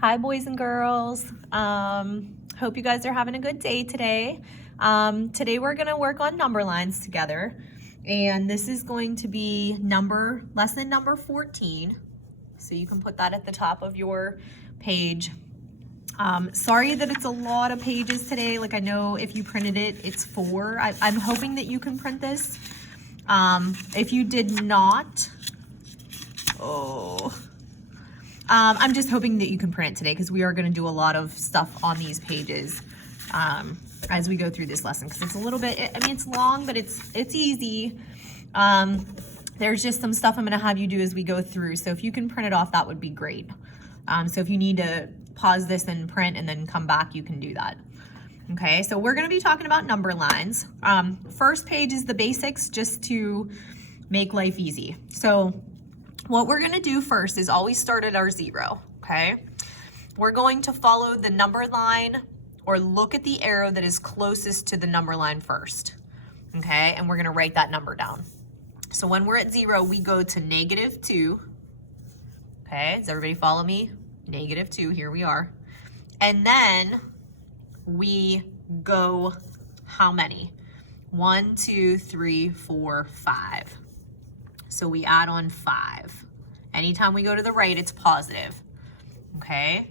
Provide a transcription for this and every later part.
Hi, boys and girls. Hope you guys are having a good day today. Today we're gonna work on number lines together, and this is going to be lesson number 14. So you can put that at the top of your page. Sorry that it's a lot of pages today. Like I know if you printed it, it's 4. I'm hoping that you can print this. If you did not, I'm just hoping that you can print it today because we are going to do a lot of stuff on these pages as we go through this lesson, because it's a little bit, I mean, it's long, but it's easy. There's just some stuff I'm going to have you do as we go through. So if you can print it off, that would be great. So if you need to pause this and print and then come back, you can do that. Okay, so we're going to be talking about number lines. First page is the basics, just to make life easy. So what we're gonna do first is always start at our 0, okay? We're going to follow the number line or look at the arrow that is closest to the number line first, okay? And we're gonna write that number down. So when we're at 0, we go to -2, okay? Does everybody follow me? -2, here we are. And then we go how many? 1, 2, 3, 4, 5. So we add on 5. Anytime we go to the right, it's positive, okay?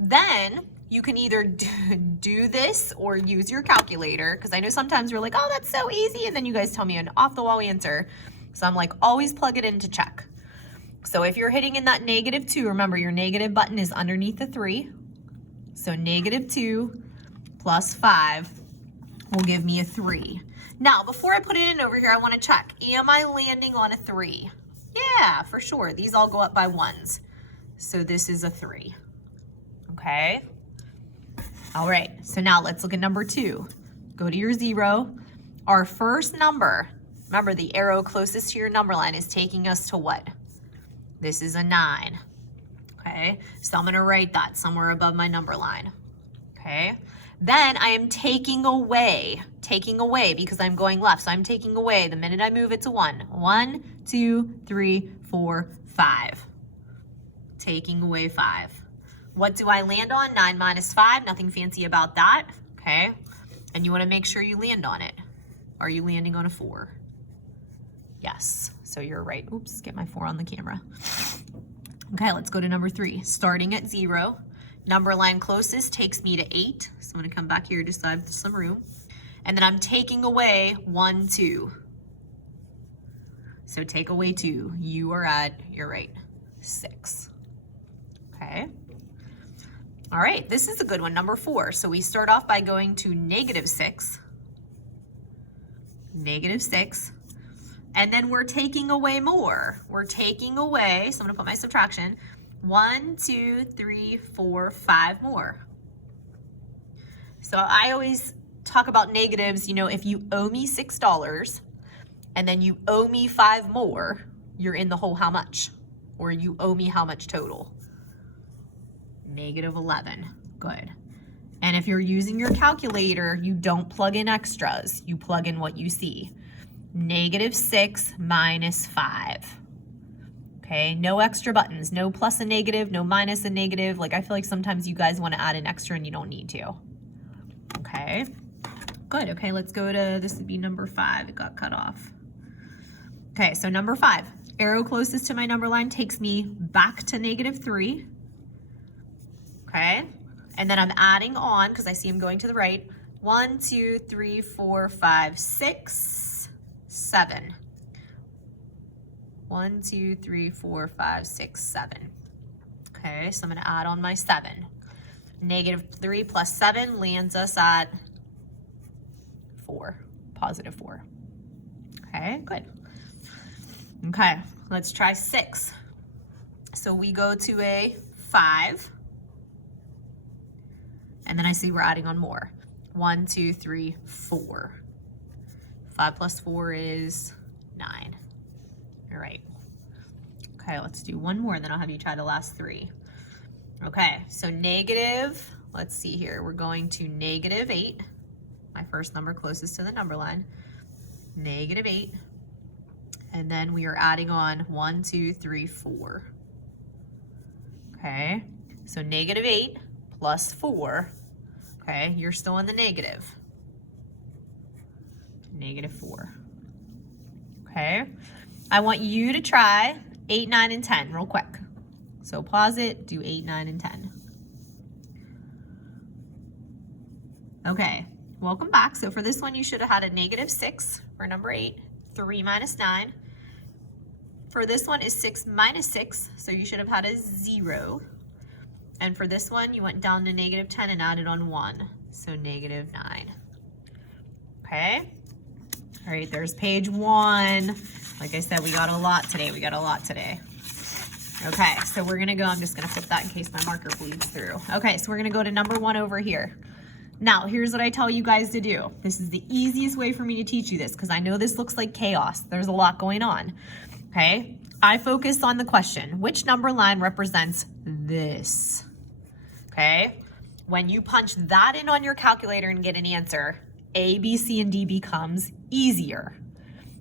Then you can either do this or use your calculator, because I know sometimes you're like, oh, that's so easy, and then you guys tell me an off-the-wall answer. So I'm like, always plug it in to check. So if you're hitting in that -2, remember your negative button is underneath the 3. So -2 plus 5 will give me a 3. Now, before I put it in over here, I want to check. Am I landing on a 3? Yeah, for sure. These all go up by 1s. So this is a 3. Okay? All right. So now let's look at number 2. Go to your 0. Our first number, remember the arrow closest to your number line is taking us to what? This is a 9. Okay? So I'm going to write that somewhere above my number line. Okay? Then I am taking away because I'm going left. So I'm taking away. The minute I move, it's a 1. 1, 2, 3, 4, 5. Taking away 5. What do I land on? 9 minus 5. Nothing fancy about that. Okay. And you want to make sure you land on it. Are you landing on a 4? Yes. So you're right. Oops, get my 4 on the camera. Okay, let's go to number 3. Starting at 0. Number line closest takes me to 8. So I'm going to come back here just so I have some room. And then I'm taking away 1, 2. So take away 2. You are at, you're right, 6. Okay. All right, this is a good one, number 4. So we start off by going to -6. -6. And then we're taking away more. We're taking away, so I'm going to put my subtraction. 1, 2, 3, 4, 5 more. So I always talk about negatives. You know, if you owe me $6 and then you owe me 5 more, you're in the hole how much? Or you owe me how much total? -11. Good. And if you're using your calculator, you don't plug in extras. You plug in what you see. -6 minus 5. Okay, no extra buttons, no plus and negative, no minus and negative. Like I feel like sometimes you guys want to add an extra and you don't need to. Okay, good. Okay, let's go to, this would be number 5. It got cut off. Okay, so number 5, arrow closest to my number line takes me back to -3. Okay, and then I'm adding on, because I see I'm going to the right, 1, 2, 3, 4, 5, 6, 7. 1, 2, 3, 4, 5, 6, 7. Okay, so I'm going to add on my 7. -3 plus 7 lands us at 4, +4. Okay, good. Okay, let's try 6. So we go to a 5. And then I see we're adding on more. 1, 2, 3, 4. 5 plus 4 is 9. All right. Okay, let's do one more, then I'll have you try the last 3. Okay, so negative, let's see here. We're going to -8, my first number closest to the number line. -8. And then we are adding on 1, 2, 3, 4. Okay, So negative 8 plus 4, okay, you're still in the negative. Negative 4. Okay, I want you to try 8, 9, and 10 real quick. So pause it, do 8, 9, and 10. Okay, welcome back. So for this one, you should have had a negative 6 for number 8, 3 minus 9. For this one is 6 minus 6, so you should have had a 0. And for this one, you went down to negative 10 and added on 1, so negative 9. Okay? All right, there's page 1. Like I said, we got a lot today. Okay, so we're gonna go, I'm just gonna flip that in case my marker bleeds through. Okay, so we're gonna go to number 1 over here. Now, here's what I tell you guys to do. This is the easiest way for me to teach you this because I know this looks like chaos. There's a lot going on. Okay, I focus on the question, which number line represents this? Okay, when you punch that in on your calculator and get an answer, A, B, C, and D becomes easier.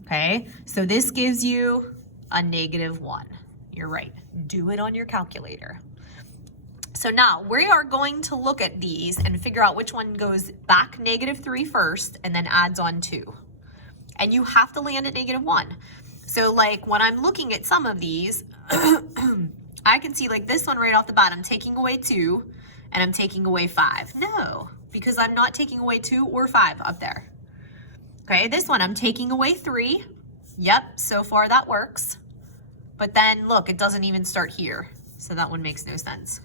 Okay, so this gives you a negative 1. You're right, do it on your calculator. So now we are going to look at these and figure out which one goes back negative 3 first and then adds on 2. And you have to land at negative 1. So like when I'm looking at some of these, I can see like this one right off the bat, I'm taking away 2 and I'm taking away 5. No, because I'm not taking away 2 or 5 up there. Okay, this one I'm taking away 3. Yep, so far that works. But then look, it doesn't even start here. So that one makes no sense.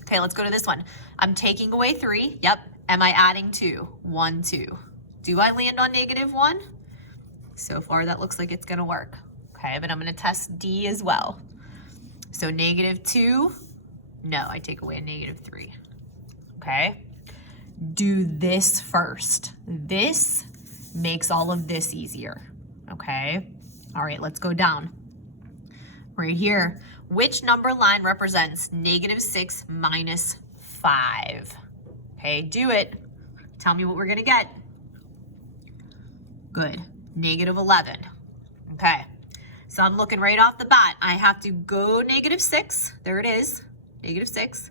Okay, let's go to this one. I'm taking away 3. Yep, am I adding 2? 1, 2. Do I land on negative 1? So far, that looks like it's gonna work. Okay, but I'm gonna test D as well. So negative 2, no, I take away a negative 3. Okay, do this first. This makes all of this easier, okay? All right, let's go down. Right here, which number line represents negative 6 minus 5? Okay, do it. Tell me what we're gonna get. Good. Negative 11. Okay, so I'm looking right off the bat. I have to go negative 6. There it is, negative 6.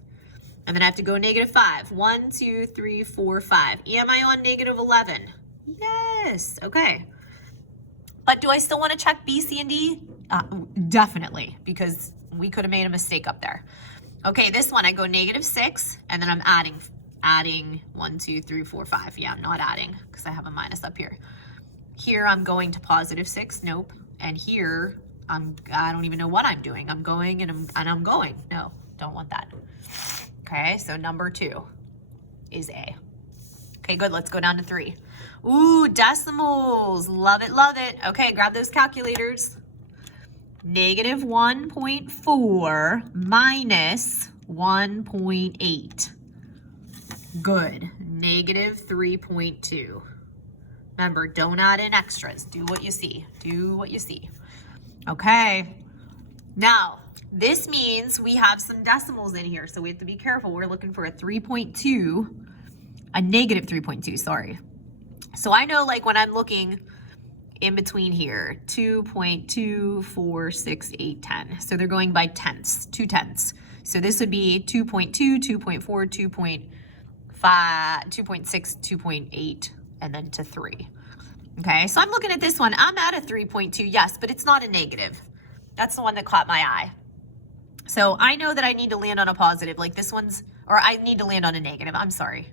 And then I have to go negative 5. 1, 2, 3, 4, 5. Am I on negative 11? Yes. Okay. But do I still want to check B, C, and D? Definitely, because we could have made a mistake up there. Okay, this one I go negative 6, and then I'm adding 1, 2, 3, 4, 5. Yeah, I'm not adding because I have a minus up here. Here I'm going to positive 6, nope. And here I don't even know what I'm doing. I'm going and I'm going. No, don't want that. Okay, so number 2 is A. Okay, good, let's go down to 3. Ooh, decimals, love it, love it. Okay, grab those calculators. Negative 1.4 minus 1.8. Good, negative 3.2. Remember, don't add in extras. Do what you see. Do what you see. Okay. Now, this means we have some decimals in here, so we have to be careful. We're looking for a 3.2, a negative 3.2, sorry. So I know like when I'm looking in between here, 2.2, 4, 6, 8, 10. So they're going by tenths, 2 tenths. So this would be 2.2, 2.4, 2.5, 2.6, 2.8. And then to 3. Okay, so I'm looking at this one. I'm at a 3.2, yes, but it's not a negative. That's the one that caught my eye. So I know that I need to land on a positive, like this one's, or I need to land on a negative. I'm sorry.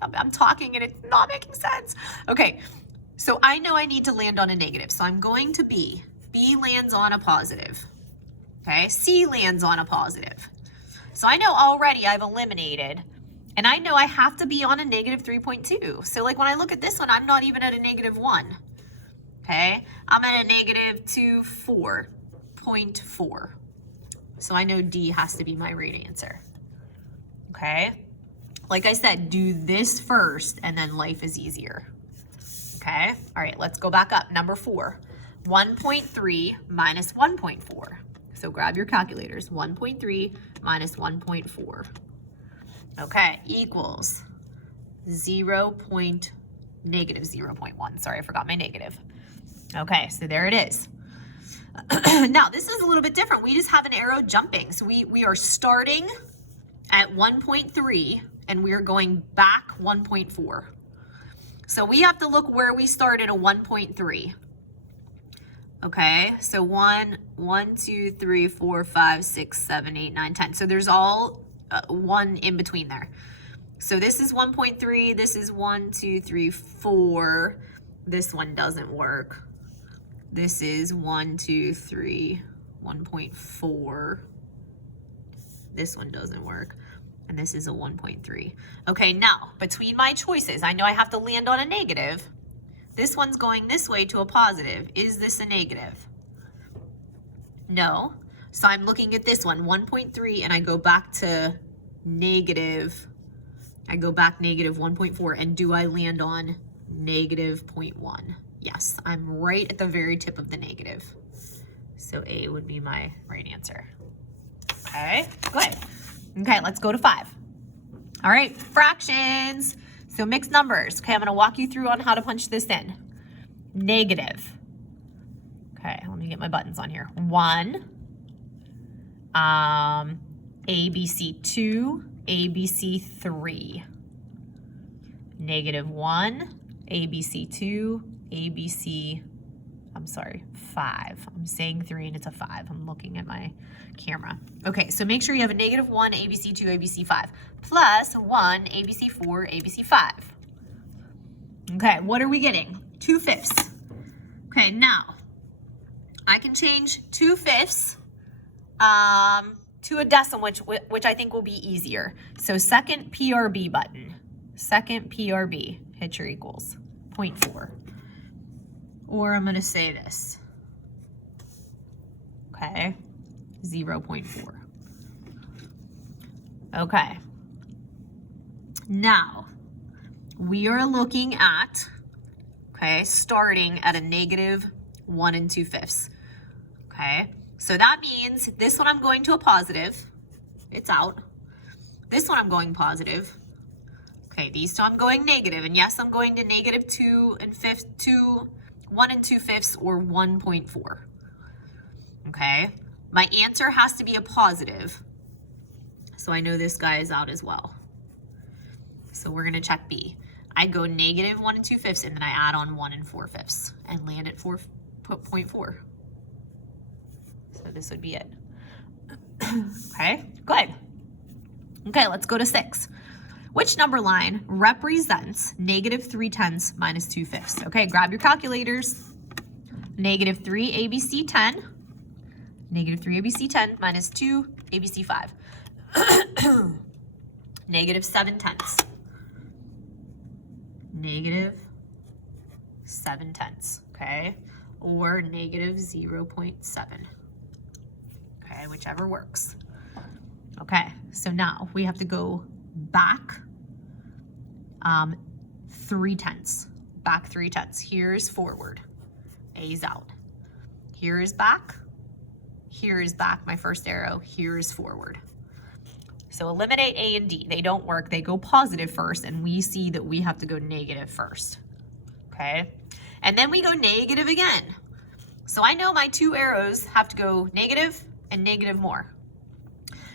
I'm talking and it's not making sense. Okay, so I know I need to land on a negative. So I'm going to B. B lands on a positive. Okay, C lands on a positive. So I know already I've eliminated. And I know I have to be on a negative 3.2. So like when I look at this one, I'm not even at a negative 1. Okay, I'm at a negative 4.4. So I know D has to be my right answer. Okay, like I said, do this first and then life is easier. Okay, all right, let's go back up. Number 4, 1.3 minus 1.4. So grab your calculators, 1.3 minus 1.4. Okay, equals negative 0.1. Sorry, I forgot my negative. Okay, so there it is. Now, this is a little bit different. We just have an arrow jumping. So we are starting at 1.3 and we're going back 1.4. So we have to look where we started at 1.3. Okay, so 1, 2, 3, 4, 5, 6, 7, 8, 9, 10. So there's all one in between there. So this is 1.3, this is 1, 2, 3, 4. This one doesn't work. This is 1, 2, 3, 1.4. This one doesn't work. And this is a 1.3. Okay, now, between my choices, I know I have to land on a negative. This one's going this way to a positive. Is this a negative? No. So I'm looking at this one, 1.3, and I go back to negative. I go back negative 1.4, and do I land on negative 0.1? Yes, I'm right at the very tip of the negative. So A would be my right answer. Okay, good. Okay, let's go to 5. All right, fractions. So mixed numbers. Okay, I'm gonna walk you through on how to punch this in. Negative. Okay, let me get my buttons on here. 1, ABC 2, ABC 3. Negative 1, ABC 2, ABC, I'm sorry, 5. I'm saying 3 and it's a 5. I'm looking at my camera. Okay, so make sure you have a negative 1, ABC 2, ABC 5, plus 1, ABC 4, ABC 5. Okay, what are we getting? 2/5. Okay, now, I can change 2/5 to a decimal, which I think will be easier. So second PRB button, second PRB, hit your equals, 0.4. Or I'm gonna say this, okay, 0.4. Okay, now we are looking at, okay, starting at a negative 1 2/5. Okay, so that means this one I'm going to a positive, it's out. This one I'm going positive. Okay, these two I'm going negative, and yes, I'm going to negative 2 1 2/5 or 1.4. Okay, my answer has to be a positive. So I know this guy is out as well. So we're gonna check B. I go negative 1 2/5 and then I add on 1 4/5 and land at 4.4. So this would be it. Okay, good. Okay, let's go to 6. Which number line represents negative 3/10 minus 2/5? Okay, grab your calculators. Negative 3 ABC 10. Negative 3 ABC 10 minus 2 ABC 5. Negative 7/10. Negative 7/10. Okay, or negative 0.7. Okay, whichever works. Okay, so now we have to go back 3/10. Back 3/10. Here's forward. A's out. Here is back. Here is back, my first arrow. Here is forward. So eliminate A and D. They don't work. They go positive first, and we see that we have to go negative first. Okay? And then we go negative again. So I know my 2 arrows have to go negative and negative more.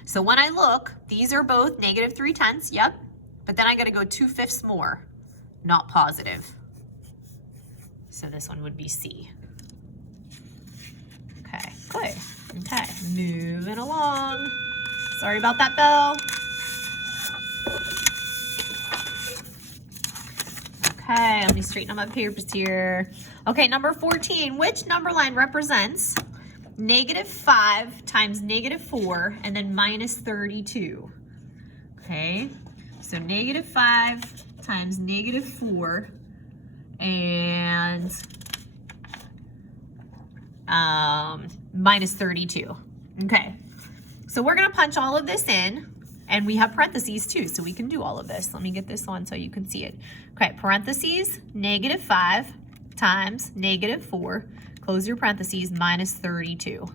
So when I look, these are both negative 3/10, yep. But then I gotta go 2/5 more, not positive. So this one would be C. Okay, good. Okay, moving along. Sorry about that bell. Okay, let me straighten up my papers here. Okay, number 14, which number line represents negative 5 times negative 4 and then minus 32? Okay, so negative 5 times negative 4 and minus 32. Okay, so we're gonna punch all of this in, and we have parentheses too, so we can do all of this. Let me get this on so you can see it. Okay, parentheses, negative 5 times negative 4, close your parentheses, minus 32.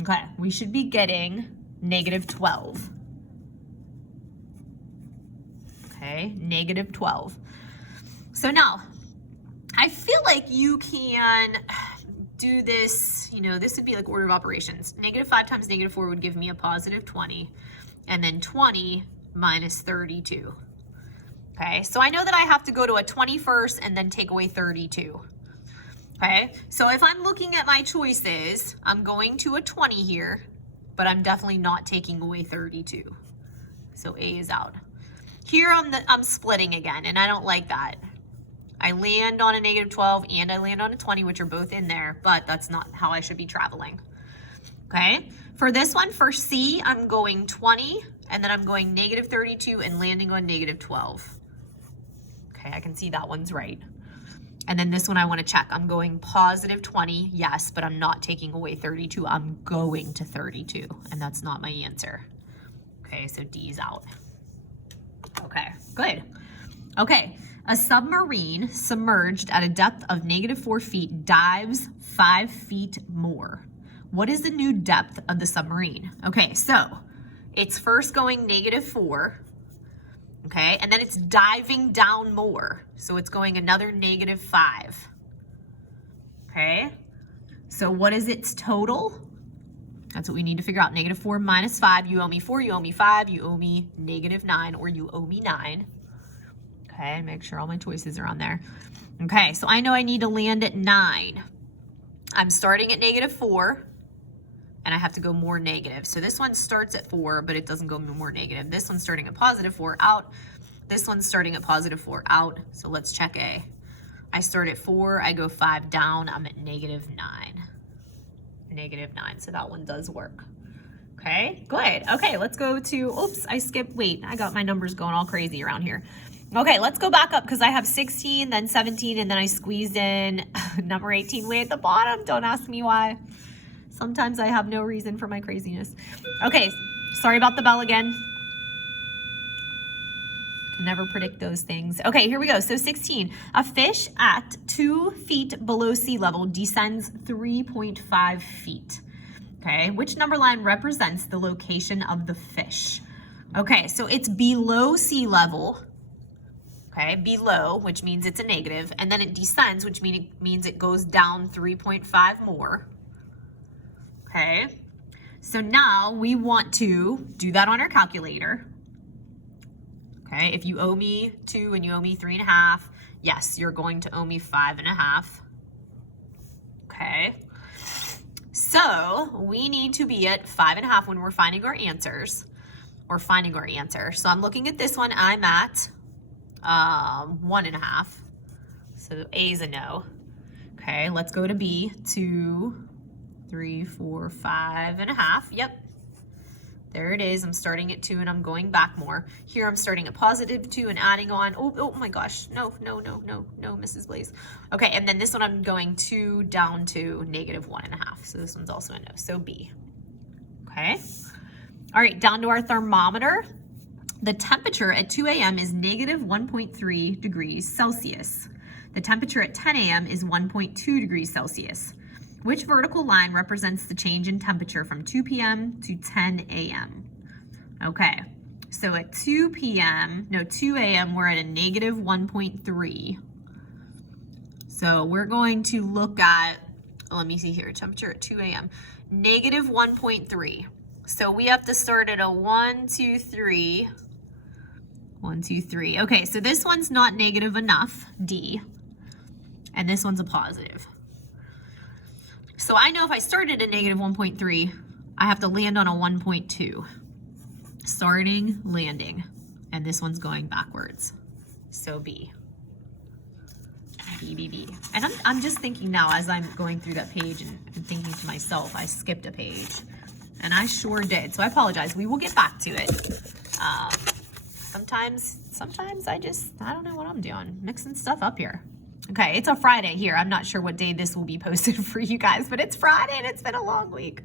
Okay, we should be getting negative 12. Okay, negative 12. So now, I feel like you can do this, you know, this would be like order of operations. -5 times -4 would give me a positive 20, and then 20 minus 32. Okay, so I know that I have to go to a 20 first and then take away 32. Okay, so if I'm looking at my choices, I'm going to a 20 here, but I'm definitely not taking away 32. So A is out. Here I'm splitting again, and I don't like that. I land on a -12 and I land on a 20, which are both in there, but that's not how I should be traveling. Okay, for this one, for C, I'm going 20, and then I'm going -32 and landing on -12. Okay, I can see that one's right. And then this one I want to check. I'm going positive 20, yes, but I'm not taking away 32. I'm going to 32, and that's not my answer. Okay, so D's out. Okay, good. Okay, a submarine submerged at a depth of -4 feet dives 5 feet more. What is the new depth of the submarine? Okay, so it's first going -4, okay, and then it's diving down more. So it's going another -5. Okay, so what is its total? That's what we need to figure out. -4 minus 5, you owe me 4, you owe me 5, you owe me -9, or you owe me 9. Okay, make sure all my choices are on there. Okay, so I know I need to land at 9. I'm starting at -4, and I have to go more negative. So this one starts at 4, but it doesn't go more negative. This one's starting at +4, out. This one's starting at +4, out. So let's check A. I start at 4, I go 5 down, I'm at -9. -9, so that one does work. Okay, good. Okay, let's go to, oops, I skipped, wait, I got my numbers going all crazy around here. Okay, let's go back up because I have 16, then 17, and then I squeezed in number 18 way at the bottom. Don't ask me why. Sometimes I have no reason for my craziness. Okay, sorry about the bell again. Can never predict those things. Okay, here we go. So 16, a fish at 2 feet below sea level descends 3.5 feet. Okay, which number line represents the location of the fish? Okay, so it's below sea level. Okay, below, which means it's a negative, and then it descends, which means it goes down 3.5 more. Okay, so now we want to do that on our calculator. Okay, if you owe me 2 and you owe me 3.5, yes, you're going to owe me 5.5. Okay, so we need to be at 5.5 when we're finding our answers, or finding our answer. So I'm looking at this one, I'm at 1.5. So A is a no. Okay, let's go to B. 2, 3, 4, 5.5. Yep. There it is. I'm starting at 2 and I'm going back more. Here I'm starting at +2 and adding on. Oh my gosh. No, Mrs. Blaze. Okay, and then this one I'm going 2 down to -1.5. So this one's also a no. So B. Okay. All right, down to our thermometer. The temperature at 2 a.m. is -1.3 degrees Celsius. The temperature at 10 a.m. is 1.2 degrees Celsius. Which vertical line represents the change in temperature from 2 p.m. to 10 a.m.? Okay, so at 2 a.m., we're at a -1.3. So we're going to look at, let me see here, temperature at 2 a.m., -1.3. So we have to start at a 1, 2, 3. 1, 2, 3. Okay, so this one's not negative enough, D, and this one's a positive. So I know if I started at -1.3, I have to land on a 1.2. Starting, landing, and this one's going backwards. So B. B. And I'm just thinking now as I'm going through that page and thinking to myself, I skipped a page. And I sure did. So I apologize. We will get back to it. Sometimes I don't know what I'm doing. Mixing stuff up here. Okay, it's a Friday here. I'm not sure what day this will be posted for you guys, but it's Friday and it's been a long week.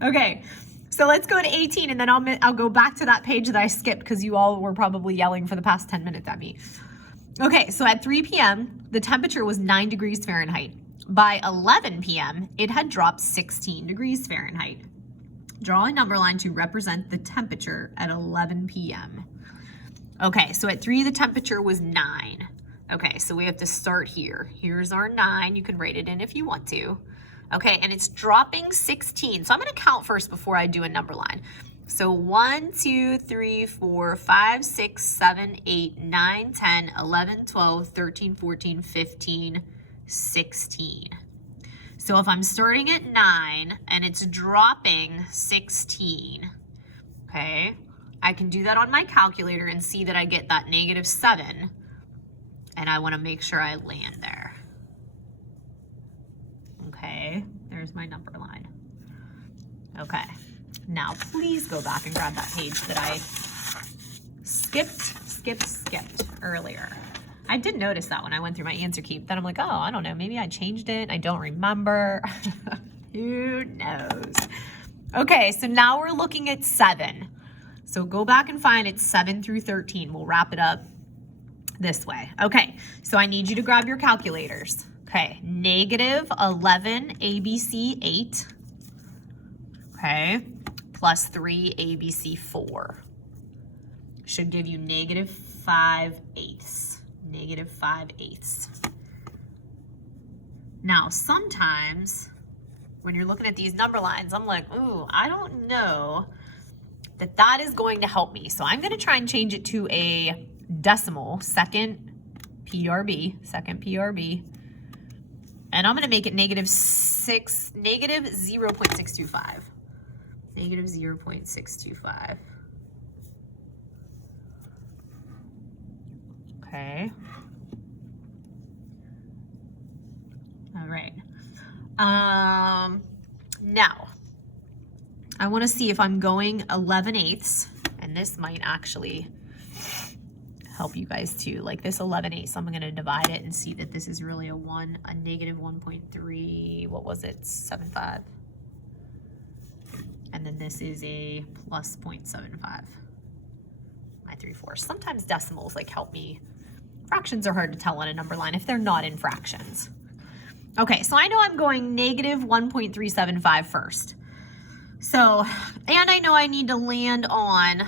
Okay, so let's go to 18 and then I'll go back to that page that I skipped because you all were probably yelling for the past 10 minutes at me. Okay, so at 3 p.m., the temperature was 9 degrees Fahrenheit. By 11 p.m., it had dropped 16 degrees Fahrenheit. Draw a number line to represent the temperature at 11 p.m. Okay, so at 3, the temperature was 9. Okay, so we have to start here. Here's our 9. You can write it in if you want to. Okay, and it's dropping 16. So I'm gonna count first before I do a number line. So 1, 2, 3, 4, 5, 6, 7, 8, 9, 10, 11, 12, 13, 14, 15, 16. So if I'm starting at 9 and it's dropping 16, okay, I can do that on my calculator and see that I get that -7, and I wanna make sure I land there. Okay, there's my number line. Okay, now please go back and grab that page that I skipped earlier. I did notice that when I went through my answer key, then I'm like, oh, I don't know, maybe I changed it, I don't remember. Who knows? Okay, so now we're looking at 7. So go back and find it's 7 through 13. We'll wrap it up this way. Okay, so I need you to grab your calculators. Okay, -11 ABC 8, okay, plus 3 ABC 4 should give you -5/8. -5/8. Now, sometimes when you're looking at these number lines, I'm like, ooh, I don't know that is going to help me. So I'm going to try and change it to a decimal, second PRB, and I'm going to make it -0.625. -0.625. Okay. All right. Now, I want to see if I'm going 11/8, and this might actually help you guys too. Like this 11/8, I'm going to divide it and see that this is really a -1.3, what was it, 75. And then this is a plus 0.75, my 3/4. Sometimes decimals like help me. Fractions are hard to tell on a number line if they're not in fractions. Okay, so I know I'm going -1.375 first. So, and I know I need to land on,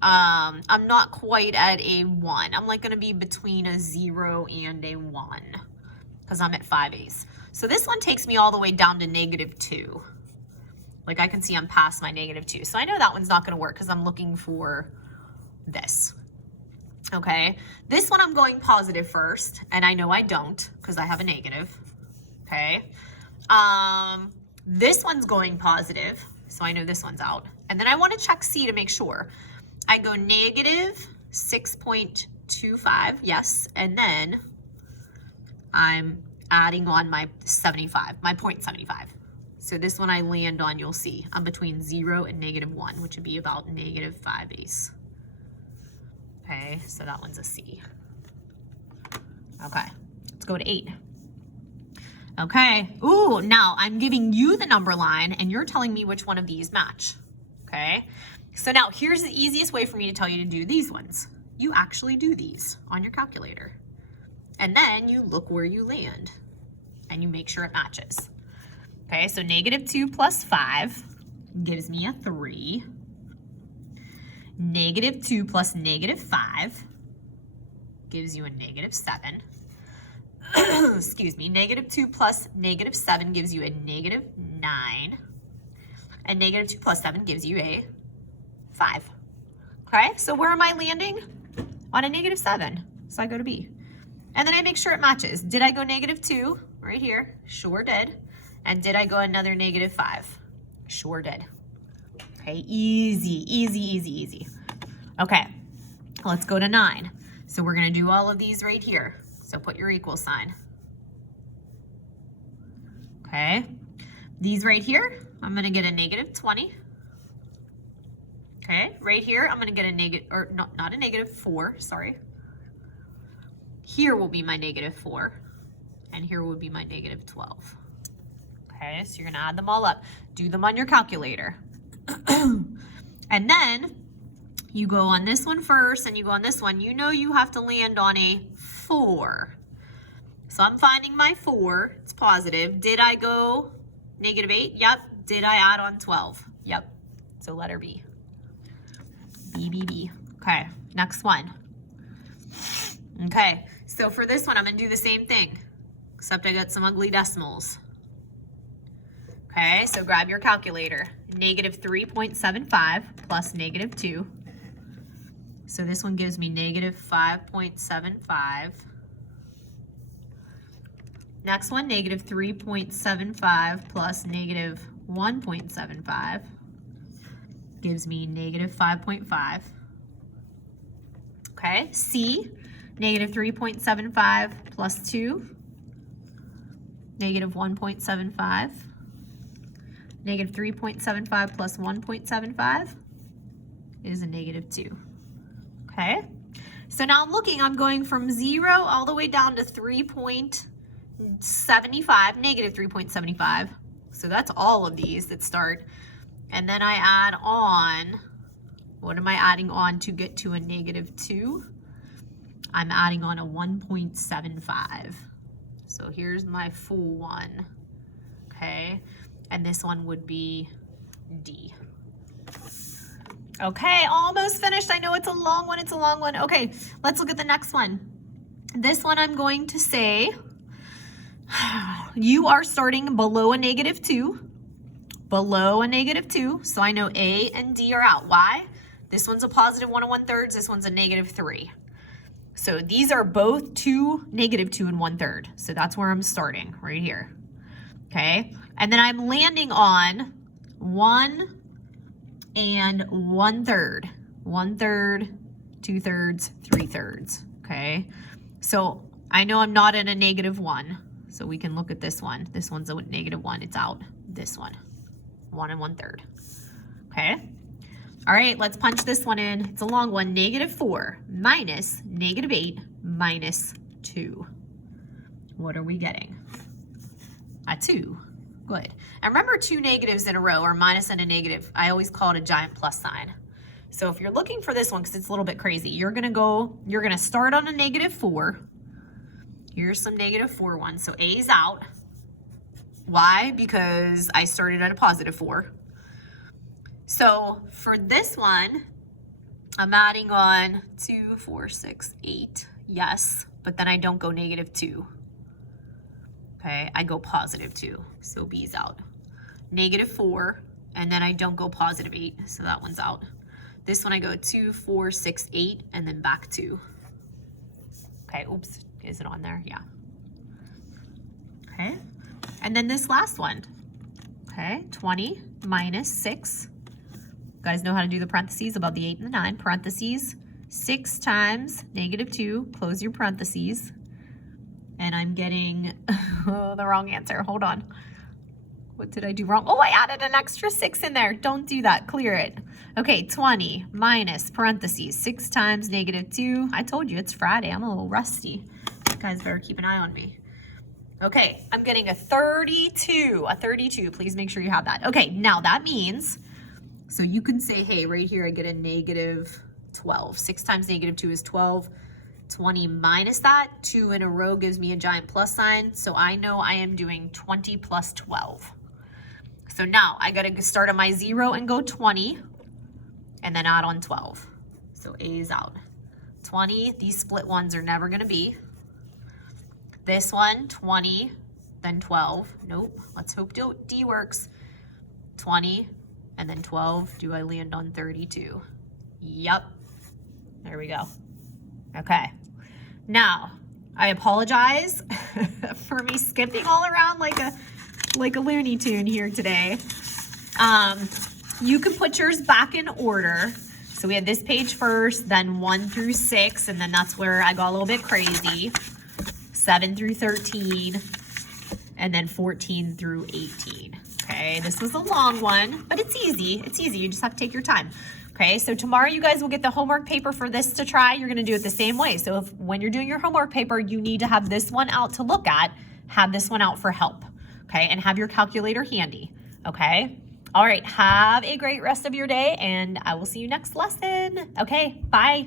I'm not quite at a 1. I'm like gonna be between a 0 and a 1 because I'm at 5/8. So this one takes me all the way down to -2. Like I can see I'm past my -2. So I know that one's not gonna work because I'm looking for this. Okay, this one I'm going positive first, and I know I don't because I have a negative. Okay, this one's going positive, so I know this one's out. And then I want to check C to make sure. I go -6.25, yes, and then I'm adding on my 75, my 0.75. So this one I land on, you'll see, I'm between 0 and -1, which would be about -5/8. Okay, so that one's a C. Okay, let's go to 8. Okay, ooh, now I'm giving you the number line and you're telling me which one of these match. Okay, so now here's the easiest way for me to tell you to do these ones. You actually do these on your calculator. And then you look where you land and you make sure it matches. Okay, so -2 plus 5 gives me a 3. -2 plus -5 gives you a -7. Excuse me, -2 plus -7 gives you a -9. And -2 plus 7 gives you a 5. Okay, so where am I landing? On a -7. So I go to B. And then I make sure it matches. Did I go -2? Right here. Sure did. And did I go another -5? Sure did. Okay, easy, easy, easy, easy. Okay, let's go to 9. So we're gonna do all of these right here. So put your equal sign. Okay, these right here, I'm gonna get a -20. Okay, right here, I'm gonna get a negative, or not a -4, sorry. Here will be my -4, and here will be my -12. Okay, so you're gonna add them all up. Do them on your calculator. And then you go on this one first and you go on this one. You know you have to land on a 4. So I'm finding my 4, it's positive. Did I go -8? Yep. Did I add on 12? Yep. So letter B. B, B, B. Okay, next one. Okay, so for this one, I'm gonna do the same thing, except I got some ugly decimals. Okay, so grab your calculator. Negative 3.75 plus negative 2. So this one gives me negative 5.75. Next one, negative 3.75 plus negative 1.75 gives me negative 5.5. Okay, C, negative 3.75 plus 2, negative 1.75. Negative 3.75 plus 1.75 is a negative 2. Okay, so now I'm going from 0 all the way down to 3.75, negative 3.75. So that's all of these that start. And then I add on, what am I adding on to get to a negative 2? I'm adding on a 1.75. So here's my full one, okay? And this one would be D. Okay, almost finished. I know it's a long one, Okay, let's look at the next one. This one I'm going to say, you are starting below a negative 2. Below a negative 2, so I know A and D are out. Why? This one's a positive 1 1/3, this one's a negative 3. So these are both negative 2 1/3. So that's where I'm starting, right here. Okay, and then I'm landing on 1 and 1/3. 1/3, 2/3, 3/3. Okay, so I know I'm not in a negative 1. So we can look at this one. This one's a negative 1, it's out. This one, 1 and 1/3. Okay. All right, let's punch this one in. It's a long one. Negative 4 minus negative 8 minus 2. What are we getting? A 2. Good. And remember, 2 negatives in a row, or minus and a negative, I always call it a giant plus sign. So if you're looking for this one, because it's a little bit crazy, you're gonna start on a negative 4. Here's some negative 4 ones. So A's out. Why? Because I started at a positive 4. So for this one, I'm adding on 2, 4, 6, 8. Yes, but then I don't go negative 2. Okay, I go positive 2. So B's out. Negative 4, and then I don't go positive 8. So that one's out. This one I go 2, 4, 6, 8, and then back 2. Okay, oops, is it on there? Yeah. Okay, and then this last one. Okay, 20 minus 6. You guys know how to do the parentheses about the 8 and the 9. Parentheses, 6 times negative 2, close your parentheses. And I'm getting the wrong answer. Hold on. What did I do wrong? Oh, I added an extra 6 in there. Don't do that. Clear it. Okay, 20 minus parentheses, 6 times negative 2. I told you it's Friday. I'm a little rusty. You guys better keep an eye on me. Okay, I'm getting a 32. A 32. Please make sure you have that. Okay, now that means, so you can say, hey, right here I get a negative 12. 6 times negative 2 is 12. 20 minus that, 2 in a row gives me a giant plus sign. So I know I am doing 20 plus 12. So now I gotta start on my 0 and go 20 and then add on 12. So A is out. 20, these split ones are never gonna be. This one, 20, then 12. Nope, let's hope D works. 20 and then 12. Do I land on 32? Yep, there we go. Okay, now I apologize for me skipping all around like a Looney Tune here today. You can put yours back in order. So we had this page first, then 1 through 6, and then that's where I got a little bit crazy. 7 through 13, and then 14 through 18. Okay, this was a long one, but it's easy. It's easy, you just have to take your time. Okay, so tomorrow you guys will get the homework paper for this to try. You're gonna do it the same way. So if when you're doing your homework paper, you need to have this one out to look at, have this one out for help, okay? And have your calculator handy, okay? All right, have a great rest of your day and I will see you next lesson. Okay, bye.